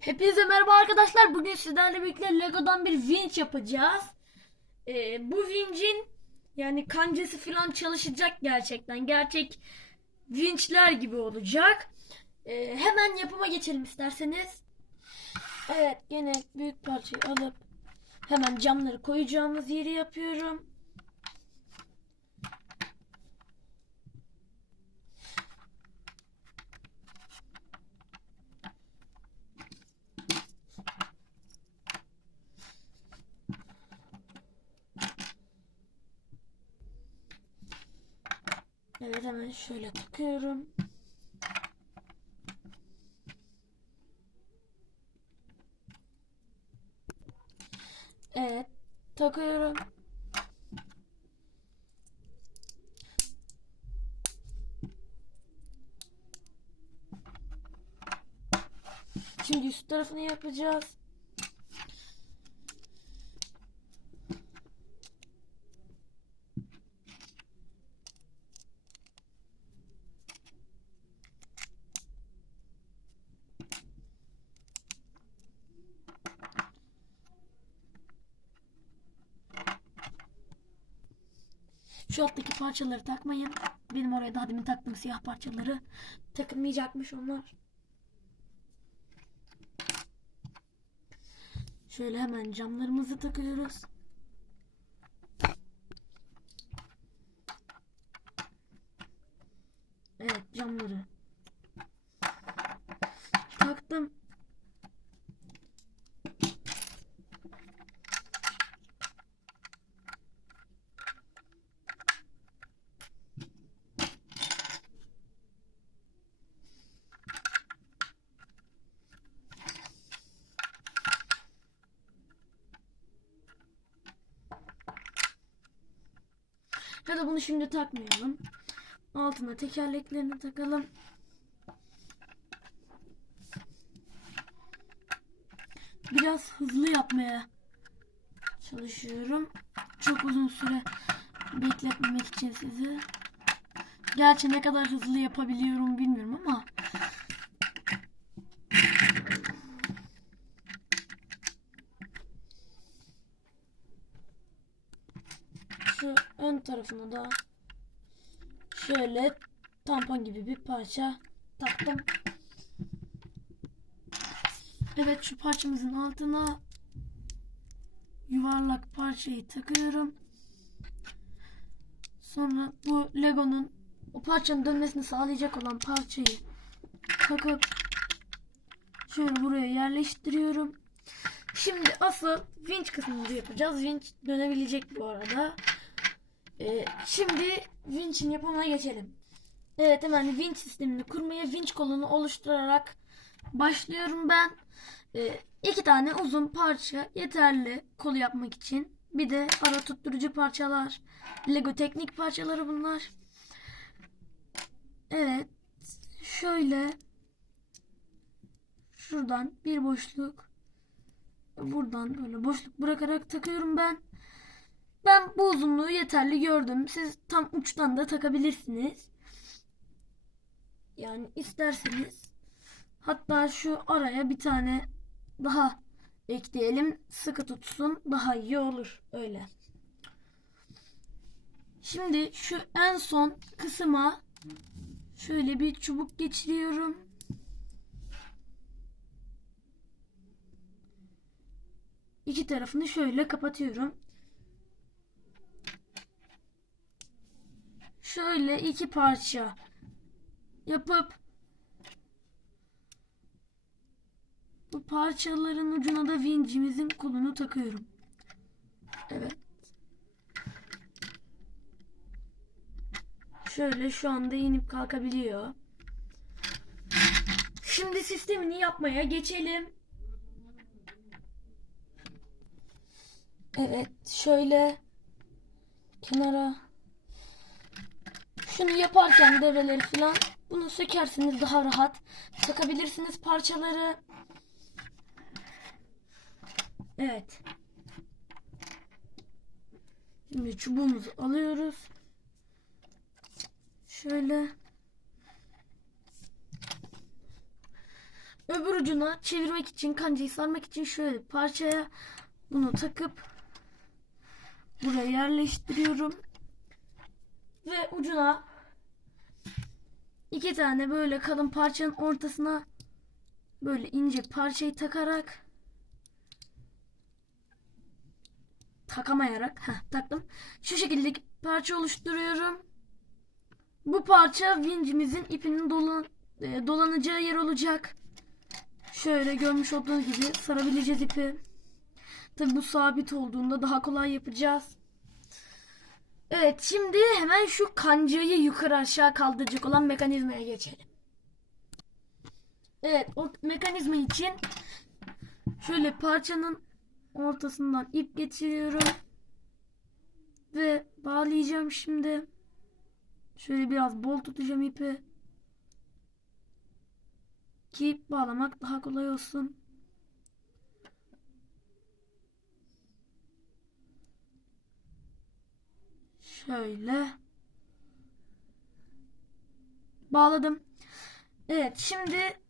Hepinize merhaba arkadaşlar. Bugün sizlerle birlikte Lego'dan bir vinç yapacağız. Ee, bu vincin yani kancası falan çalışacak gerçekten. Gerçek vinçler gibi olacak. Ee, hemen yapıma geçelim isterseniz. Evet gene büyük parçayı alıp hemen camları koyacağımız yeri yapıyorum. Evet hemen şöyle takıyorum. Evet takıyorum. Şimdi üst tarafını yapacağız. Şu alttaki parçaları takmayın. Benim oraya daha demin taktığım siyah parçaları takılmayacakmış onlar. Şöyle hemen camlarımızı takıyoruz. Evet camları. Taktım. Ya bunu şimdi takmayalım. Altına tekerleklerini takalım. Biraz hızlı yapmaya çalışıyorum. Çok uzun süre bekletmemek için sizi. Gerçi ne kadar hızlı yapabiliyorum bilmiyorum ama şu ön tarafına da şöyle tampon gibi bir parça taktım. Evet şu parçamızın altına yuvarlak parçayı takıyorum. Sonra bu Lego'nun o parçanın dönmesini sağlayacak olan parçayı takıp şöyle buraya yerleştiriyorum. Şimdi asıl vinç kısmını yapacağız. Vinç dönebilecek bu arada. Ee, şimdi vinçin yapımına geçelim. Evet hemen vinç sistemini kurmaya vinç kolunu oluşturarak başlıyorum ben. Ee, iki tane uzun parça yeterli kolu yapmak için. Bir de ara tutturucu parçalar. Lego teknik parçaları bunlar. Evet. Şöyle şuradan bir boşluk buradan böyle boşluk bırakarak takıyorum ben. Ben bu uzunluğu yeterli gördüm. Siz tam uçtan da takabilirsiniz. Yani isterseniz hatta şu araya bir tane daha ekleyelim. Sıkı tutsun. Daha iyi olur öyle. Şimdi şu en son kısma şöyle bir çubuk geçiriyorum. İki tarafını şöyle kapatıyorum. Şöyle iki parça yapıp bu parçaların ucuna da vincimizin kolunu takıyorum. Evet. Şöyle şu anda inip kalkabiliyor. Şimdi sistemini yapmaya geçelim. Evet, şöyle kenara şunu yaparken devreleri falan bunu sökerseniz daha rahat takabilirsiniz parçaları. Evet. Şimdi çubuğumuzu alıyoruz. Şöyle öbür ucuna çevirmek için kancayı sarmak için şöyle parçaya bunu takıp buraya yerleştiriyorum. Ve ucuna iki tane böyle kalın parçanın ortasına böyle ince parçayı takarak takamayarak heh, taktım. Şu şekilde parça oluşturuyorum. Bu parça vincimizin ipinin dolan, e, dolanacağı yer olacak. Şöyle görmüş olduğunuz gibi sarabileceğiz ipi. Tabi bu sabit olduğunda daha kolay yapacağız. Evet şimdi hemen şu kancayı yukarı aşağı kaldıracak olan mekanizmaya geçelim. Evet o mekanizma için şöyle parçanın ortasından ip geçiriyorum. Ve bağlayacağım şimdi. Şöyle biraz bol tutacağım ipi. Ki bağlamak daha kolay olsun. Şöyle. Bağladım. Evet şimdi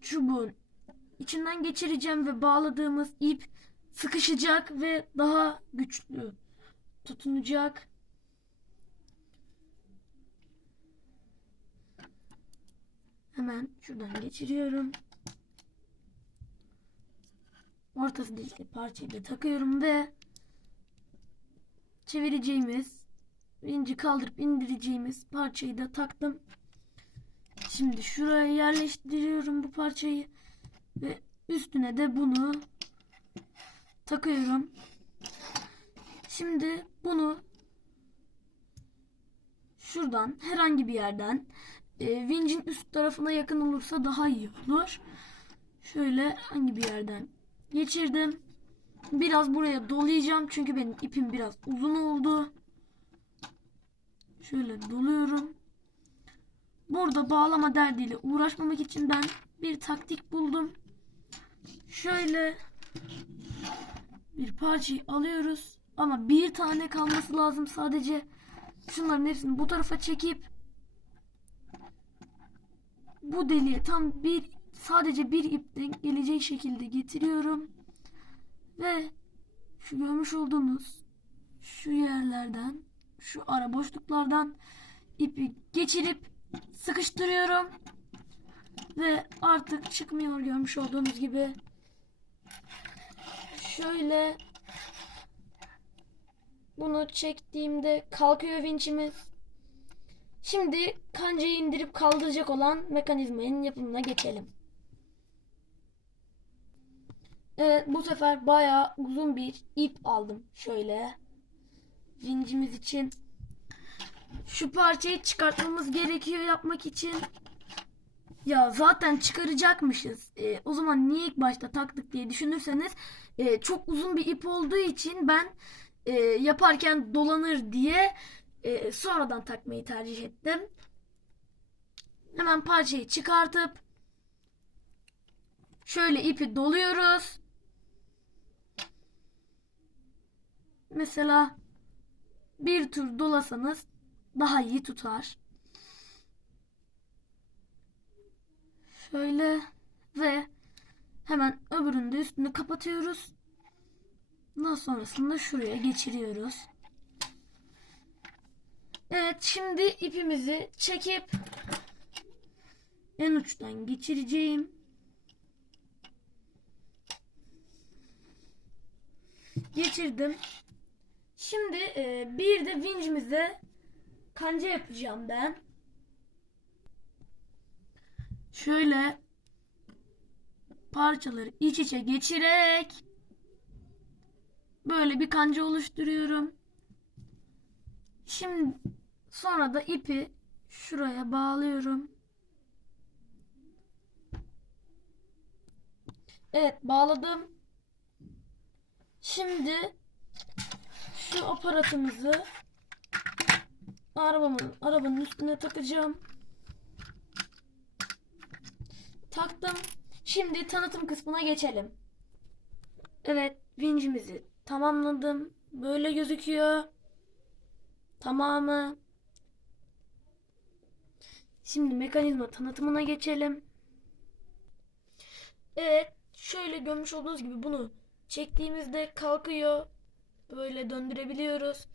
çubuğun içinden geçireceğim ve bağladığımız ip sıkışacak ve daha güçlü tutunacak. Hemen şuradan geçiriyorum. Ortası delikli parçayı da takıyorum ve çevireceğimiz vinci kaldırıp indireceğimiz parçayı da taktım. Şimdi şuraya yerleştiriyorum bu parçayı ve üstüne de bunu takıyorum. Şimdi bunu şuradan herhangi bir yerden e, vincin üst tarafına yakın olursa daha iyi olur. Şöyle hangi bir yerden geçirdim. Biraz buraya dolayacağım çünkü benim ipim biraz uzun oldu. Şöyle doluyorum. Burada bağlama derdiyle uğraşmamak için ben bir taktik buldum. Şöyle bir parçayı alıyoruz. Ama bir tane kalması lazım sadece. Şunların hepsini bu tarafa çekip bu deliğe tam bir sadece bir ipten gelecek şekilde getiriyorum. Ve şu görmüş olduğunuz şu yerlerden şu ara boşluklardan ipi geçirip sıkıştırıyorum. Ve artık çıkmıyor görmüş olduğunuz gibi. Şöyle bunu çektiğimde kalkıyor vinçimiz. Şimdi kancayı indirip kaldıracak olan mekanizmanın yapımına geçelim. Evet bu sefer bayağı uzun bir ip aldım. Şöyle vincimiz için. Şu parçayı çıkartmamız gerekiyor yapmak için. Ya zaten çıkaracakmışız. E, o zaman niye ilk başta taktık diye düşünürseniz e, çok uzun bir ip olduğu için ben e, yaparken dolanır diye e, sonradan takmayı tercih ettim. Hemen parçayı çıkartıp şöyle ipi doluyoruz. Mesela bir tur dolasanız daha iyi tutar. Şöyle ve hemen öbürünü de üstünü kapatıyoruz. Daha sonrasında şuraya geçiriyoruz. Evet şimdi ipimizi çekip en uçtan geçireceğim. Geçirdim. Şimdi e, bir de vincimize kanca yapacağım ben. Şöyle parçaları iç içe geçirerek böyle bir kanca oluşturuyorum. Şimdi sonra da ipi şuraya bağlıyorum. Evet bağladım. Şimdi şu aparatımızı arabamın arabanın üstüne takacağım. Taktım. Şimdi tanıtım kısmına geçelim. Evet, vincimizi tamamladım. Böyle gözüküyor. Tamamı. Şimdi mekanizma tanıtımına geçelim. Evet şöyle görmüş olduğunuz gibi bunu çektiğimizde kalkıyor. Böyle döndürebiliyoruz.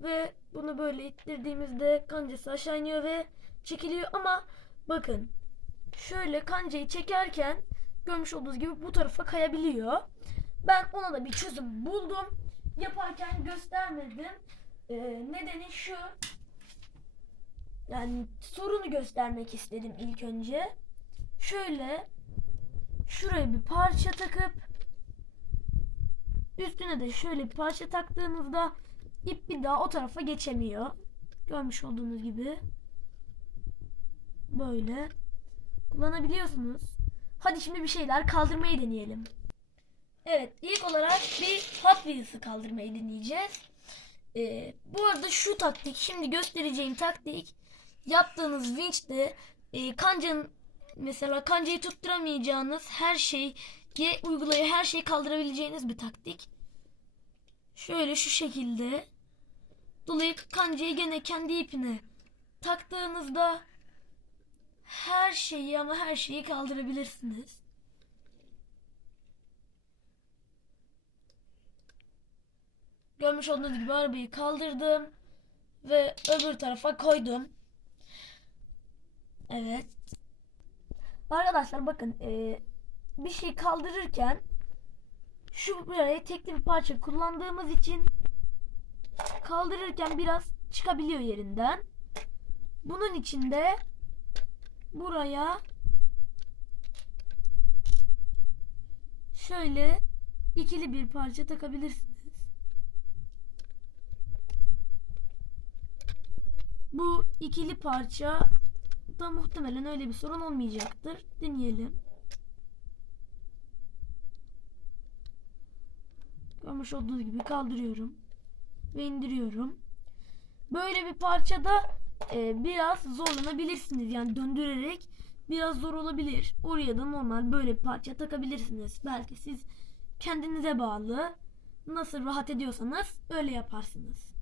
Ve bunu böyle ittirdiğimizde kancası aşağı iniyor ve çekiliyor ama bakın şöyle kancayı çekerken görmüş olduğunuz gibi bu tarafa kayabiliyor. Ben ona da bir çözüm buldum. Yaparken göstermedim. Ee, nedeni şu. Yani sorunu göstermek istedim ilk önce. Şöyle şuraya bir parça takıp üstüne de şöyle bir parça taktığınızda ip bir daha o tarafa geçemiyor. Görmüş olduğunuz gibi. Böyle kullanabiliyorsunuz. Hadi şimdi bir şeyler kaldırmayı deneyelim. Evet ilk olarak bir Hot Wheels'ı kaldırmayı deneyeceğiz. Ee, bu arada şu taktik şimdi göstereceğim taktik yaptığınız vinçte e, kancanın mesela kancayı tutturamayacağınız her şeyi uygulayı her şeyi kaldırabileceğiniz bir taktik. Şöyle şu şekilde dolayıp kancayı gene kendi ipine taktığınızda her şeyi ama her şeyi kaldırabilirsiniz. Görmüş olduğunuz gibi arabayı kaldırdım ve öbür tarafa koydum. Evet. Arkadaşlar bakın e, bir şey kaldırırken şu buraya tekli bir parça kullandığımız için kaldırırken biraz çıkabiliyor yerinden. Bunun için de buraya şöyle ikili bir parça takabilirsiniz. Bu ikili parça da muhtemelen öyle bir sorun olmayacaktır. Deneyelim. Görmüş olduğunuz gibi kaldırıyorum ve indiriyorum. Böyle bir parçada e, biraz zorlanabilirsiniz. Yani döndürerek biraz zor olabilir. Oraya da normal böyle bir parça takabilirsiniz. Belki siz kendinize bağlı. Nasıl rahat ediyorsanız öyle yaparsınız.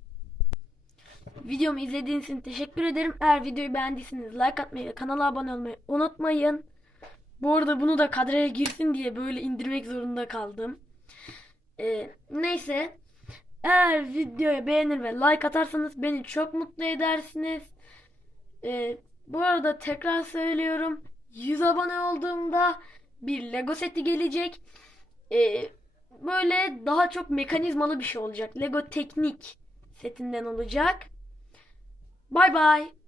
Videomu izlediğiniz için teşekkür ederim. Eğer videoyu beğendiyseniz like atmayı ve kanala abone olmayı unutmayın. Bu arada bunu da kadraya girsin diye böyle indirmek zorunda kaldım. Ee, neyse. Eğer videoyu beğenir ve like atarsanız beni çok mutlu edersiniz. Ee, bu arada tekrar söylüyorum. 100 abone olduğumda bir Lego seti gelecek. Ee, böyle daha çok mekanizmalı bir şey olacak. Lego teknik setinden olacak. Bye bye.